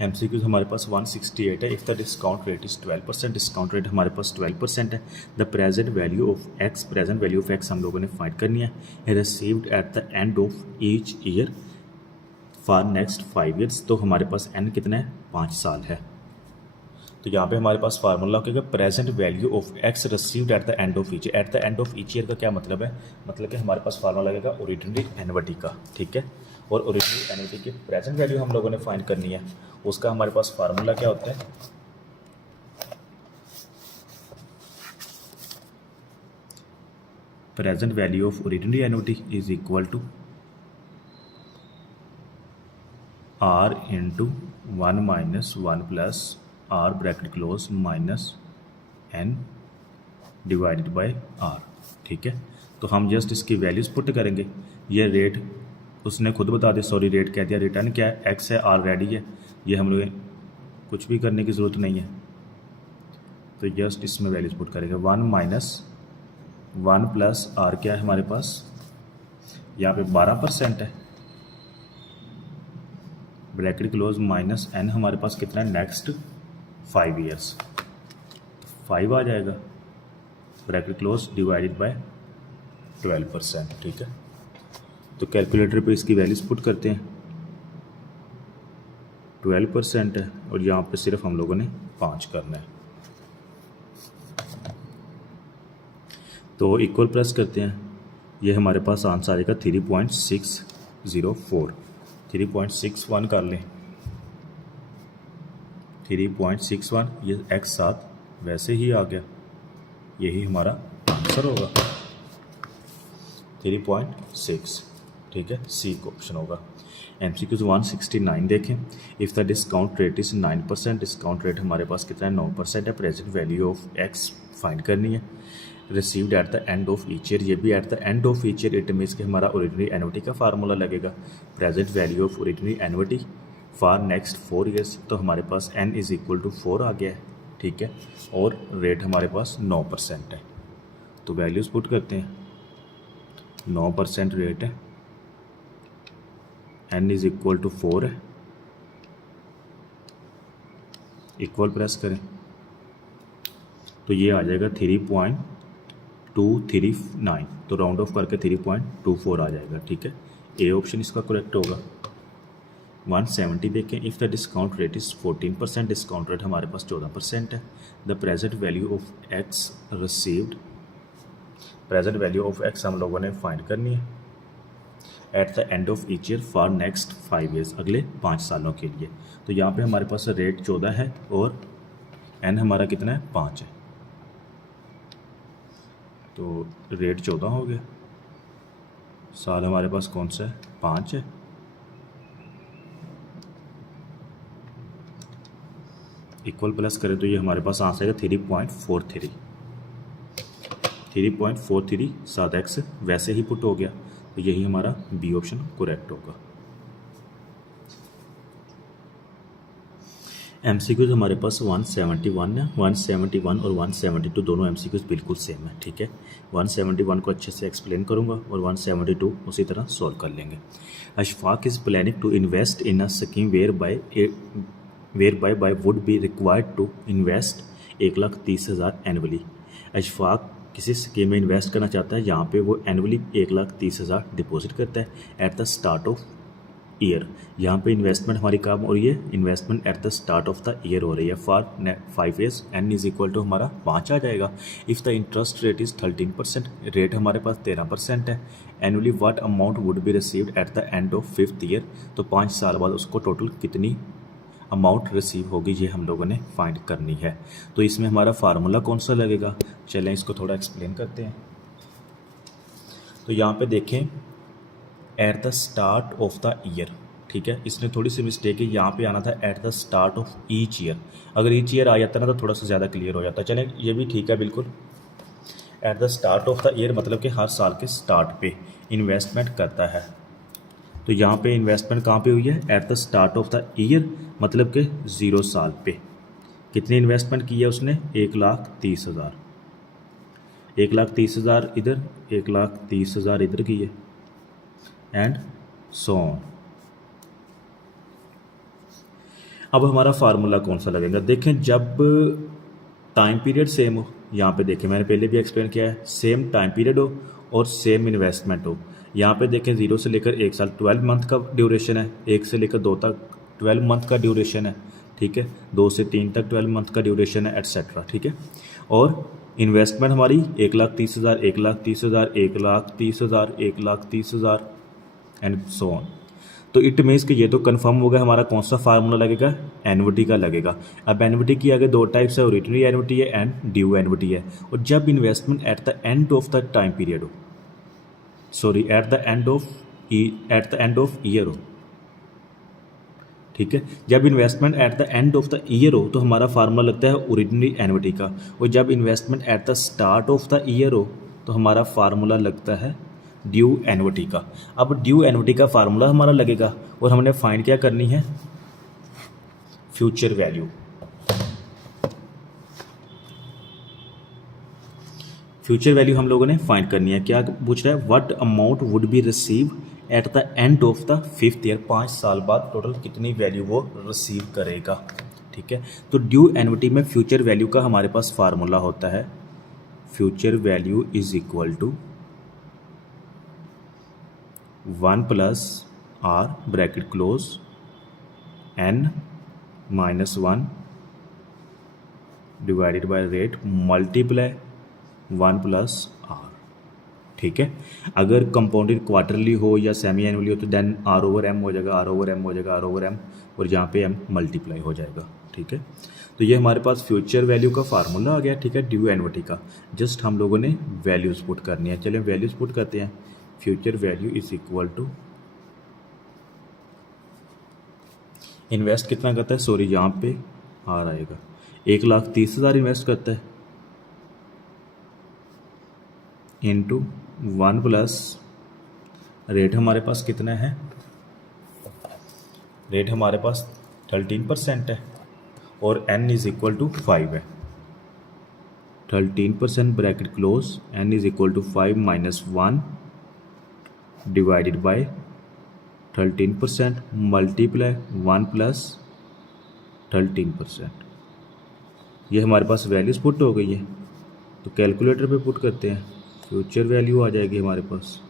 MCQs हमारे पास 168 है। If the discount rate is 12%, discount rate हमारे पास 12% है। The present value of x, present value of x हम लोगों ने फाइंड करनी है। Received at the end of each year for next 5 years. तो हमारे पास एन कितना है, 5 साल है। तो यहाँ पे हमारे पास फार्मूला क्या है, present value of x received at the end of each. Eight the end of each year का क्या मतलब है, मतलब कि हमारे पास फार्मूला लगेगा ओरिजिनरी एन्युटी का, ठीक है। और ओरिजिनरी एन्युटी की प्रेजेंट वैल्यू हम लोगों ने फाइंड करनी है। उसका हमारे पास फार्मूला क्या होता है, present value of ordinary annuity is equal to R into 1 minus 1 plus are bracket close minus N divided by R, ठीक है। तो हम जस्ट इसकी वैल्यूज़ पुट करेंगे। ये रेट उसने खुद बता दिया, सॉरी रेट कह दिया, रिटर्न क्या है, एक्स है, ऑलरेडी है, ये हम लोग कुछ भी करने की ज़रूरत नहीं है। तो जस्ट इसमें वैल्यूज़ पुट करेंगे। 1 माइनस 1 प्लस आर क्या है हमारे पास, यहाँ पे 12% है, ब्रैकेट क्लोज माइनस एन हमारे पास कितना है, नेक्स्ट 5 ईयर्स, 5 आ जाएगा, ब्रैकेट क्लोज डिवाइडेड बाय 12%, ठीक है। तो कैलकुलेटर पे इसकी वैल्यूज़ पुट करते हैं। 12% है और यहाँ पे सिर्फ हम लोगों ने 5 करना है। तो इक्वल प्लस करते हैं, ये हमारे पास आंसर आएगा 3.604, 3.61 कर लें, 3.61, ये एक्स साथ वैसे ही आ गया, यही हमारा आंसर होगा 3.6, ठीक है, सी का ऑप्शन होगा। MCQ 169 देखें, if the discount rate is 9%, discount rate हमारे पास कितना है, 9% है। Present value of X find करनी है। Received at the end of each year, ये भी at the end of each year, it means कि हमारा ओरिजिनरी एन्युटी का फार्मूला लगेगा। Present value of ordinary annuity for next 4 years, तो हमारे पास n इज़ इक्वल टू 4 आ गया है, ठीक है। और रेट हमारे पास 9% है। तो वैल्यूज़ पुट करते हैं, 9% रेट है, n इज़ इक्वल टू 4 है, इक्वल प्रेस करें तो ये आ जाएगा 3.239, तो राउंड ऑफ करके 3.24 आ जाएगा, ठीक है। ए ऑप्शन इसका करेक्ट होगा। 170 देखें, if the discount rate is 14%, discount rate हमारे पास 14% है। The present value of x received, present value of x हम लोगों ने फाइंड करनी है at the end of each year for next 5 years, अगले 5 सालों के लिए। तो यहाँ पे हमारे पास रेट 14 है और एन हमारा कितना है, 5 है, तो रेट 14 हो गया, साल हमारे पास कौन सा है, 5 है। इक्वल प्लस करें तो ये हमारे पास आंसर आएगा 3.43, 3.43 साथ एक्स वैसे ही पुट हो गया, तो यही हमारा बी ऑप्शन करेक्ट होगा। MCQs हमारे पास 171 है, 171 और 172 दोनों MCQs बिल्कुल सेम है, ठीक है। 171 को अच्छे से एक्सप्लेन करूंगा और 172 उसी तरह सॉल्व कर लेंगे। Ashfaq is planning to invest in a scheme whereby would be required to invest 1,30,000 annually. Ashfaq किसी स्कीम में इन्वेस्ट करना चाहता है, यहाँ पे वो एनुअली 1,30,000 डिपॉजिट करता है at the start of year. यहाँ पे इन्वेस्टमेंट हमारी काम हो रही है, investment at the start of the year हो रही है for 5 years, n is equal to हमारा 5 आ जाएगा। If the interest rate is 13%, rate हमारे पास 13% है। Annually what amount would be received at the end of 5th year, तो 5 साल बाद उसको टोटल कितनी अमाउंट रिसीव होगी, ये हम लोगों ने फाइंड करनी है। तो इसमें हमारा फार्मूला कौन सा लगेगा, चलें इसको थोड़ा एक्सप्लेन करते हैं। तो यहाँ पे देखें, eight the start of the year, ठीक है, इसमें थोड़ी सी मिस्टेक है, यहाँ पे आना था eight the start of each year. अगर ईच ईयर आ जाता ना तो थोड़ा सा ज़्यादा क्लियर हो जाता। चलें ये भी ठीक है बिल्कुल। Eight the start of the year मतलब कि हर साल के स्टार्ट पे इन्वेस्टमेंट करता है। तो यहाँ पे इन्वेस्टमेंट कहाँ पे हुई है, at the start of the year मतलब कि 0 साल पे। कितनी इन्वेस्टमेंट की है उसने, 1,30,000, 1,30,000 इधर, 1,30,000 इधर की है, एंड सो ऑन। अब हमारा फार्मूला कौन सा लगेगा, देखें जब टाइम पीरियड सेम हो, यहाँ पे देखें मैंने पहले भी एक्सप्लेन किया है, सेम टाइम पीरियड हो और सेम इन्वेस्टमेंट हो। यहाँ पे देखें 0 से लेकर 1 साल 12 मंथ का ड्यूरेशन है, 1 से लेकर 2 तक 12 मंथ का ड्यूरेशन है, ठीक है, 2 से 3 तक 12 मंथ का ड्यूरेशन है एटसेट्रा, ठीक है। और इन्वेस्टमेंट हमारी 1,30,000 1,30,000 1,30,000 1,30,000 एंड सो ऑन। तो इट मीन्स कि ये तो कंफर्म हो गया हमारा कौन सा फार्मूला लगेगा, एनविटी का लगेगा। अब एनविटी की आगे दो टाइप्स है, ओरिजिनरी एनविटी है एंड ड्यू एनविटी है। और जब investment at the end of the time period हो, sorry at the end of year हो, ठीक है, जब investment at the end of the year हो तो हमारा फार्मूला लगता है ओरिजिनरी एनविटी का। और जब investment at the start of the year हो तो हमारा फार्मूला लगता है ड्यू एनविटी का। अब ड्यू एनविटी का फार्मूला हमारा लगेगा और हमने फाइंड क्या करनी है, फ्यूचर वैल्यू। फ्यूचर वैल्यू हम लोगों ने फाइंड करनी है। क्या पूछ रहा है, what amount would B receive at the end of the 5th year, 5 साल बाद टोटल कितनी वैल्यू वो रिसीव करेगा, ठीक है। तो ड्यू एनविटी में फ्यूचर वैल्यू का हमारे पास फार्मूला होता है, future value is equal to 1 plus are bracket close n minus 1 divided by rate multiply 1 plus r, ठीक है। अगर कंपाउंडेड क्वार्टरली हो या सेमी एनुअली हो तो देन आर ओवर एम हो जाएगा, आर ओवर एम हो जाएगा, आर ओवर एम, और यहाँ पे एम मल्टीप्लाई हो जाएगा, ठीक है। तो ये हमारे पास फ्यूचर वैल्यू का फार्मूला आ गया, ठीक है, ड्यू एनविटी का। जस्ट हम लोगों ने वैल्यूज पुट करनी है। चलिए वैल्यूज पुट करते हैं। Future value is equal to, invest कितना करता है, सॉरी यहाँ पे आर आएगा, 1,30,000 इन्वेस्ट करता है इंटू 1 प्लस रेट हमारे पास कितना है, रेट हमारे पास 13% है और n इज इक्वल टू 5 है। 13% bracket close, n is equal to 5 minus 1 divided by 13% multiply 1 plus 13%। ये हमारे पास वैल्यूज पुट हो गई है। तो कैलकुलेटर पे पुट करते हैं, फ्यूचर वैल्यू आ जाएगी हमारे पास।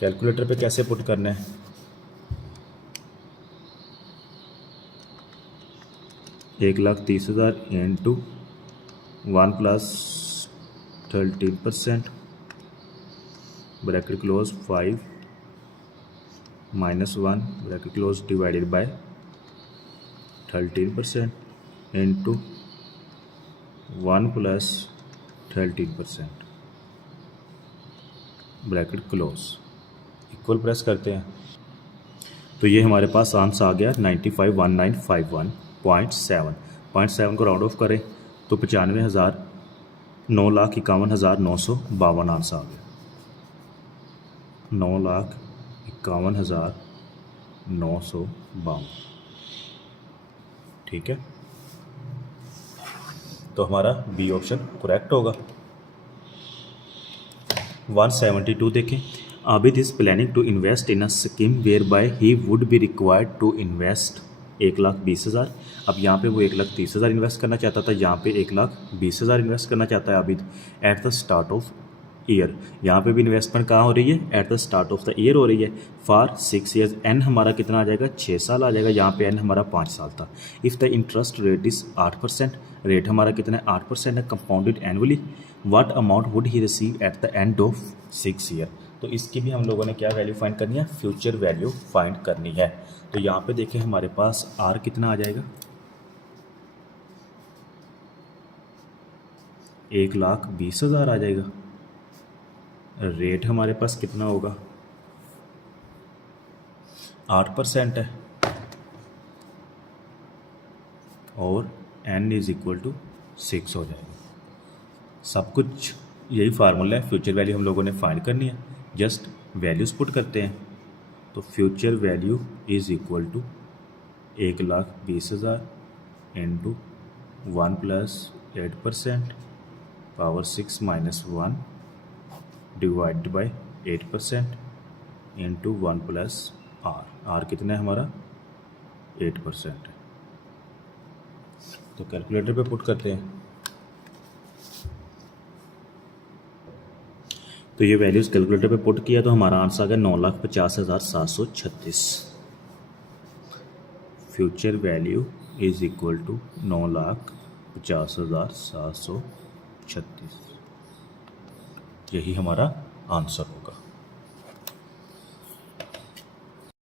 कैलकुलेटर पे कैसे पुट करना है, एक 1,30,000 into 1 plus 13% bracket close 5 minus 1 bracket close divided by 13% into 1 plus 13% bracket close, equal press करते हैं। तो ये हमारे पास आंसर आ गया 95,1951.7। 0.7 को राउंड ऑफ करें तो 95,000 9,51,952 आंसर आ गया, 9,51,952, ठीक है। तो हमारा बी ऑप्शन करेक्ट होगा। 172 देखें, Abid is planning to invest in a scheme whereby he would be required to invest 1,20,000। अब यहाँ पे वो 1,30,000 इन्वेस्ट करना चाहता था, यहाँ पे 1,20,000 इन्वेस्ट करना चाहता है Abid eight the start of year. यहाँ पे भी इन्वेस्टमेंट कहाँ हो रही है, at the start of the year हो रही है, फॉर 6 ईयर्स। एन हमारा कितना आ जाएगा, 6 साल आ जाएगा, यहाँ पे एन हमारा 5 साल था। If the interest rate is 8%, rate हमारा कितना है, 8% है, compounded annually. What amount would he receive at the end of 6 year. तो इसकी भी हम लोगों ने क्या वैल्यू फाइंड करनी है, फ्यूचर वैल्यू फाइंड करनी है। तो यहाँ पे देखें हमारे पास आर कितना आ जाएगा, 1,20,000 आ जाएगा। रेट हमारे पास कितना होगा, 8% है, और n इज इक्वल टू 6 हो जाएगा। सब कुछ यही फार्मूला है, फ्यूचर वैल्यू हम लोगों ने फाइंड करनी है, जस्ट वैल्यूज पुट करते हैं। तो future value is equal to 1,20,000 into 1 plus 8% power 6 minus 1 divide by 8% into 1 plus r कितना है हमारा 8% है। तो कैलकुलेटर पे पुट करते हैं। तो ये वैल्यूज़ कैलकुलेटर पे पुट किया तो हमारा आंसर आ गया 9,50,736। Future value is equal to 9,50,736। यही हमारा आंसर होगा।